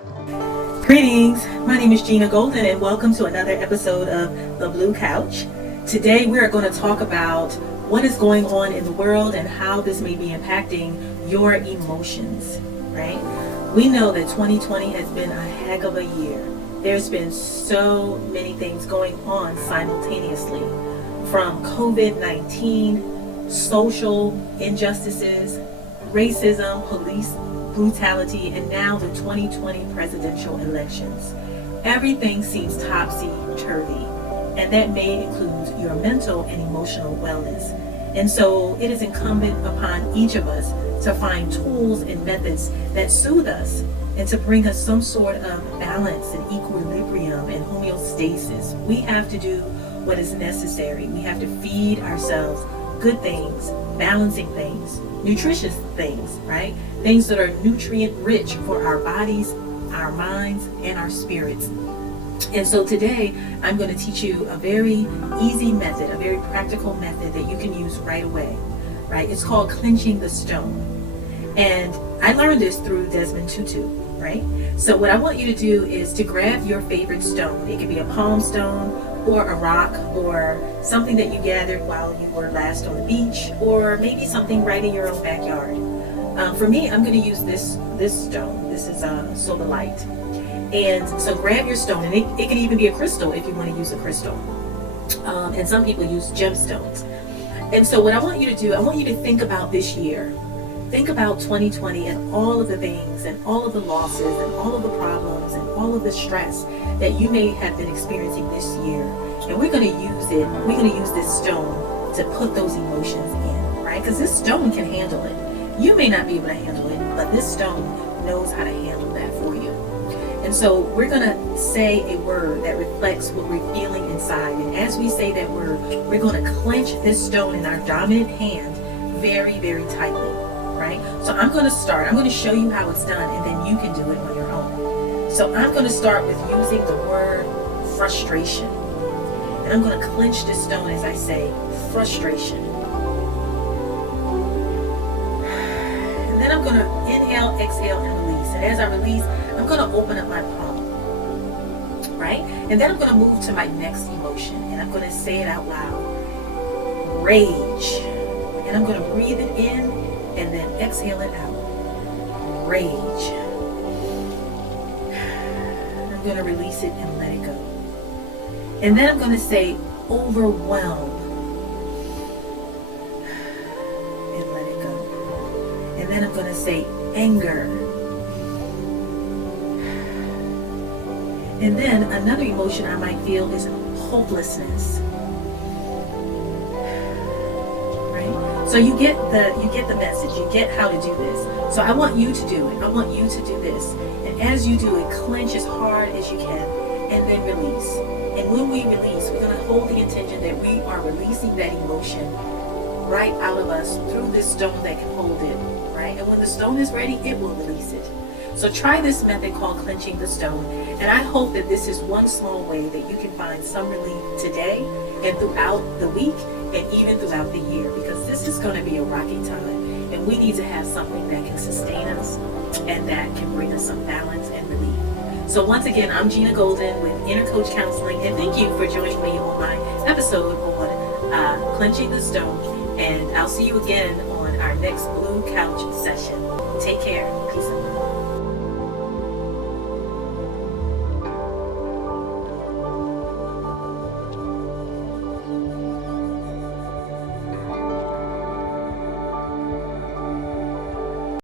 Greetings, my name is Gena Golden and welcome to another episode of The Blue Couch. Today we are going to talk about what is going on in the world and how this may be impacting your emotions, right? We know that 2020 has been a heck of a year. There's been so many things going on simultaneously, from COVID-19, social injustices, racism, police brutality, and now the 2020 presidential elections. Everything seems topsy-turvy, and that may include your mental and emotional wellness. And so it is incumbent upon each of us to find tools and methods that soothe us and to bring us some sort of balance and equilibrium and homeostasis. We have to do what is necessary. We have to feed ourselves good things, balancing things, nutritious things, right? Things that are nutrient rich for our bodies, our minds, and our spirits. And so today I'm going to teach you a very easy method, a very practical method that you can use right away, right? It's called clenching the stone. And I learned this through Desmond Tutu, right? So what I want you to do is to grab your favorite stone. It could be a palm stone or a rock or something that you gathered while you were last on the beach, or maybe something right in your own backyard. For me, I'm going to use this stone. This is solar light. And so grab your stone, and it can even be a crystal if you want to use a crystal. And some people use gemstones. And so what I want you to do, I want you to think about this year. Think about 2020 and all of the things and all of the losses and all of the problems and all of the stress that you may have been experiencing this year. And we're going to use it. We're going to use this stone to put those emotions in, right? Because this stone can handle it. You may not be able to handle it, but this stone knows how to handle that for you. And so we're going to say a word that reflects what we're feeling inside. And as we say that word, we're going to clench this stone in our dominant hand very, very tightly. Right? So I'm going to start. I'm going to show you how it's done, and then you can do it on your own. So I'm going to start with using the word frustration. And I'm going to clench this stone as I say frustration. And then I'm going to inhale, exhale, and release. And as I release, I'm going to open up my palm. Right? And then I'm going to move to my next emotion, and I'm going to say it out loud. Rage. And I'm going to breathe it in and then exhale it out. Rage. I'm going to release it and let it go. And then I'm going to say overwhelm and let it go. And then I'm going to say anger. And then another emotion I might feel is hopelessness. So you get the message. You get how to do this. So I want you to do it. I want you to do this. And as you do it, clench as hard as you can and then release. And when we release, we're going to hold the intention that we are releasing that emotion right out of us through this stone that can hold it, right? And when the stone is ready, it will release it. So try this method called clenching the stone. And I hope that this is one small way that you can find some relief today and throughout the week and even throughout the year, because this is going to be a rocky time, and we need to have something that can sustain us and that can bring us some balance and relief. So once again, I'm Gena Golden with Inner Coach Counseling, and thank you for joining me on my episode on Clenching the Stone, and I'll see you again on our next Blue Couch session. Take care. Peace out.